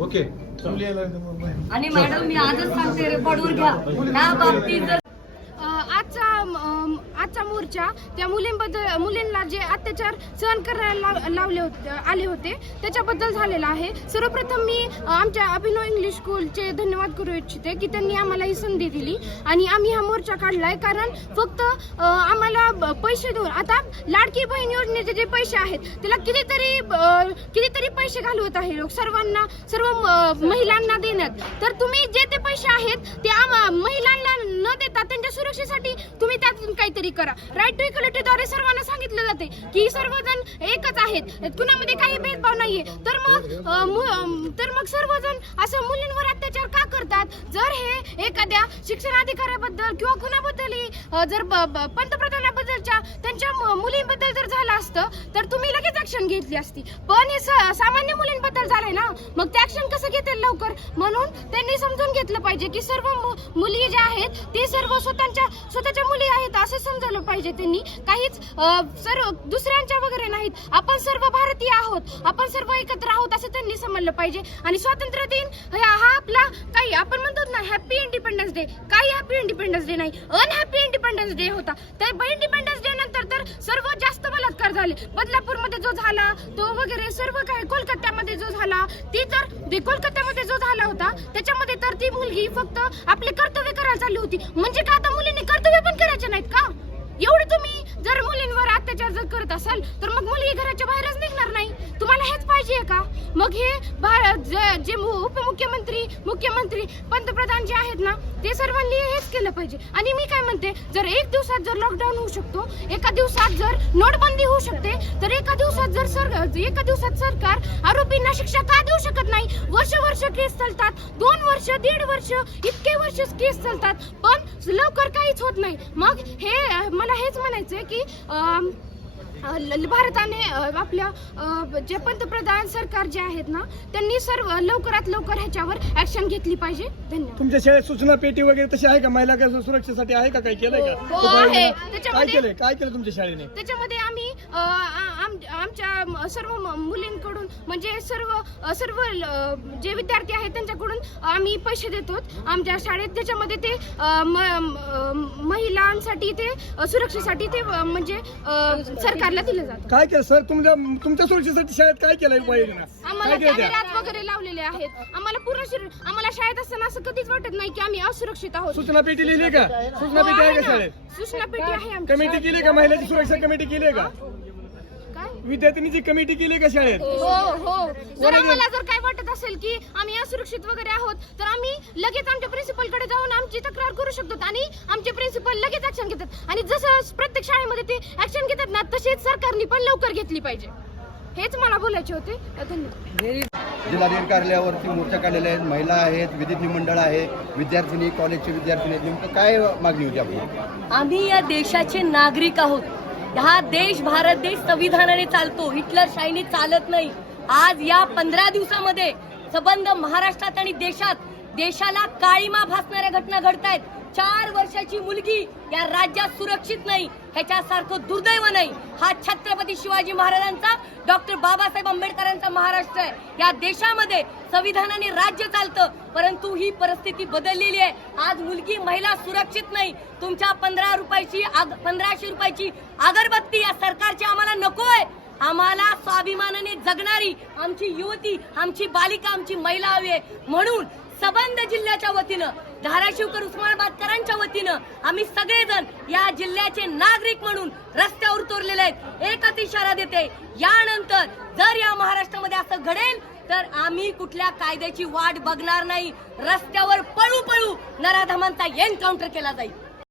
Okay. आणि madam मी आजच सांगते रेकॉर्ड वर घ्या. या आजच्या आजचा मोर्चा त्या मुलींबद्दल मुलींना जे अत्याचार सहन करायला लाव- लावले होते आले होते त्याच्याबद्दल झालेला आहे. सर्वप्रथम मी आमच्या अभिनव इंग्लिश स्कूलचे धन्यवाद करू इच्छिते की त्यांनी आम्हाला ही संधी दिली आणि आम्ही हा मोर्चा काढलाय कारण फक्त आम्हाला ब- पैसे देऊन आता लाडकी बहीण योजनेचे जे पैसे आहेत त्याला कितीतरी कितीतरी पैसे घालवत आहे लोक सर्वांना सर्व महिलांना देण्यात. तर तुम्ही जे ते पैसे आहेत ते आम्हा- महिलांना न देता त्यांच्या सुरक्षेसाठी तुम्ही त्यातून काहीतरी करा. राईट टू इक्वलिटीद्वारे सर्वांना सांगितलं जाते की सर्वजण आहेत. कुणामध्ये काही भेदभाव नाहीये. तर मग तर मग सर्वजण असं मुलींवर अत्याचार का करतात? जर हे एखाद्या शिक्षण अधिकाऱ्याबद्दल किंवा कुणाबद्दलही जर पंतप्रधानाबद्दलच्या त्यांच्या मुलींबद्दल जर झालं असतं तर तुम्ही लगेच ऍक्शन घेतली असती. पण हे सामान्य मुलींबद्दल झालंय ना? मग ते ऍक्शन कसं घेतील लवकर? म्हणून त्यांनी समजून घेतलं पाहिजे की सर्व मु- मुली ज्या आहेत ते सर्व स्वतःच्या स्वतःच्या मुली आहेत असं समजलं पाहिजे त्यांनी. काहीच सर्व दुसऱ्यांच्या वगैरे नाहीत. आपण आपण सर्व भारतीय आहोत. आपण सर्व एकत्र आहोत असं त्यांनी समजलं पाहिजे. आणि स्वातंत्र्य दिन हा आपला काही आपण म्हणतो ना हॅपी इंडिपेंडन्स डे काही हॅपी इंडिपेंडन्स डे नाही. अनहॅपी इंडिपेंडन्स डे होता. तर इंडिपेंडन्स डे नंतर तर सर्व जास्त बलात्कार झाले. बदलापूरमध्ये जो झाला तो वगैरे सर्व काय कोलकात्यामध्ये जो झाला ती तर ते कोलकात्यामध्ये जो झाला होता त्याच्यामध्ये तर ती मुलगी फक्त आपले कर्तव्य करायला चालली होती. म्हणजे का आता मुली कर्तव्य पण करायचे नाहीत का एवढे तुम्ही जर मुलींवर अत्याचार जर करत असाल तर मग मुलगी घराच्या बाहेरच निघणार नाही. तुम्हाला हेच पाहिजे का? मग हे भारत जे- उपमुख्यमंत्री मुख्यमंत्री पंतप्रधान जे आहेत ना ते सर्वांनी हेच केलं पाहिजे. आणि मी काय म्हणते जर एक दिवसात जर लॉकडाऊन होऊ शकतो एका दिवसात जर नोटबंदी होऊ शकते तर एका दिवसात जर सर एका दिवसात सरकार आरोपींना शिक्षा का देऊ शकत नाही? वर्ष वर्ष केस चालतात दोन वर्ष दीड वर्ष इतके वर्ष केस चालतात पण लवकर काहीच होत नाही. मग हे मला हेच म्हणायचंय की भारताने आपल्या जे पंतप्रधान सरकार जे आहेत ना त्यांनी सर्व लवकरात लवकर ह्याच्यावर ऍक्शन घेतली पाहिजे. धन्यवाद. तुमच्या शाळेत सूचना पेटी वगैरे तशी आहे का? महिला सुरक्षेसाठी आहे का? काही केलंय का? हो, उपाययोजना? आहे. काय केलंय? काय केलं तुमच्या शाळेने? त्याच्यामध्ये आम्ही आमच्या सर्व मुलींकडून म्हणजे सर्व सर्व जे विद्यार्थी आहेत त्यांच्याकडून आम्ही पैसे देतो. आमच्या शाळेत त्याच्यामध्ये ते महिलांसाठी ते सुरक्षेसाठी ते म्हणजे सरकारला दिलं जातं. काय केलं? सर तुमच्या तुमच्या सुरक्षेसाठी शाळेत काय आम्हाला केलं त्या? कॅमेराज वगैरे लावलेले आहेत. आम्हाला पूर्ण आम्हाला शाळेत असताना असं कधीच वाटत नाही की आम्ही असुरक्षित आहोत. सूचना पेटी लिहिली का? सूचना हो, पेटी आहे का. शाळेत? सूचना पेटी आहे कमिटी केली का? महिलाची सुरक्षा कमिटी केली का? काय विद्यार्थिनीची कमिटी केली का शाळेत? हो हो. जर आम्हाला जर काय वाटत असेल की आम्ही असुरक्षित वगैरे आहोत तर आम्ही लगेच आमच्या प्रिन्सिपलकडे जाऊन आमची तक्रार करू शकतो आणि आमचे प्रिन्सिपल लगेच ऍक्शन घेतात. आणि जसं प्रत्येक शाळेमध्ये ते ऍक्शन घेतात ना तशीच सरकारने पण लवकर घेतली पाहिजे. हेच मला बोलायचे होते. धन्यवाद. जिल्हाधिकारी कार्यालयावरती मोर्चा काढलेले आहेत महिला आहेत विद्यार्थी मंडळ आहे विद्यार्थिनी कॉलेजचे विद्यार्थिनी आहेत. नेमकं काय मागणी होती आपली? आम्ही या देशाचे नागरिक आहोत. हा देश भारत देश संविधानाने चालतो. हिटलर शाहीने चालत नाही. आज या पंधरा दिवसामध्ये सबंध महाराष्ट्रात आणि देशात देशाला काळीमा भासणाऱ्या घटना घडतायत. चार वर्षाची मुलगी या राज्यात सुरक्षित नाही ह्याच्यासारखं दुर्दैव नाही. हा छत्रपती शिवाजी महाराजांचा डॉक्टर बाबासाहेब आंबेडकरांचा महाराष्ट्र आहे. या देशामध्ये संविधानाने राज्य चालतं परंतु ही परिस्थिती बदललेली आहे. आज मुलगी महिला सुरक्षित नाही. तुमच्या पंधरा रुपयाची आग- पंधराशे रुपयाची अगरबत्ती या सरकारची आम्हाला नको आहे. आम्हाला स्वाभिमानाने जगणारी आमची युवती आमची बालिका आमची महिला हवी आहे. म्हणून सबंध जिल्ह्याच्या वतीनं धाराशिवकर उस्मानाबादकरांच्या वतीनं आम्ही सगळेजण या जिल्ह्याचे नागरिक म्हणून रस्त्यावर उतरलेले आहेत. एकच इशारा देते. यानंतर जर या महाराष्ट्रामध्ये असं घडेल तर आम्ही कुठल्या कायद्याची वाट बघणार नाही. रस्त्यावर पळू पळू नराधमांचा एन्काउंटर केला जाईल.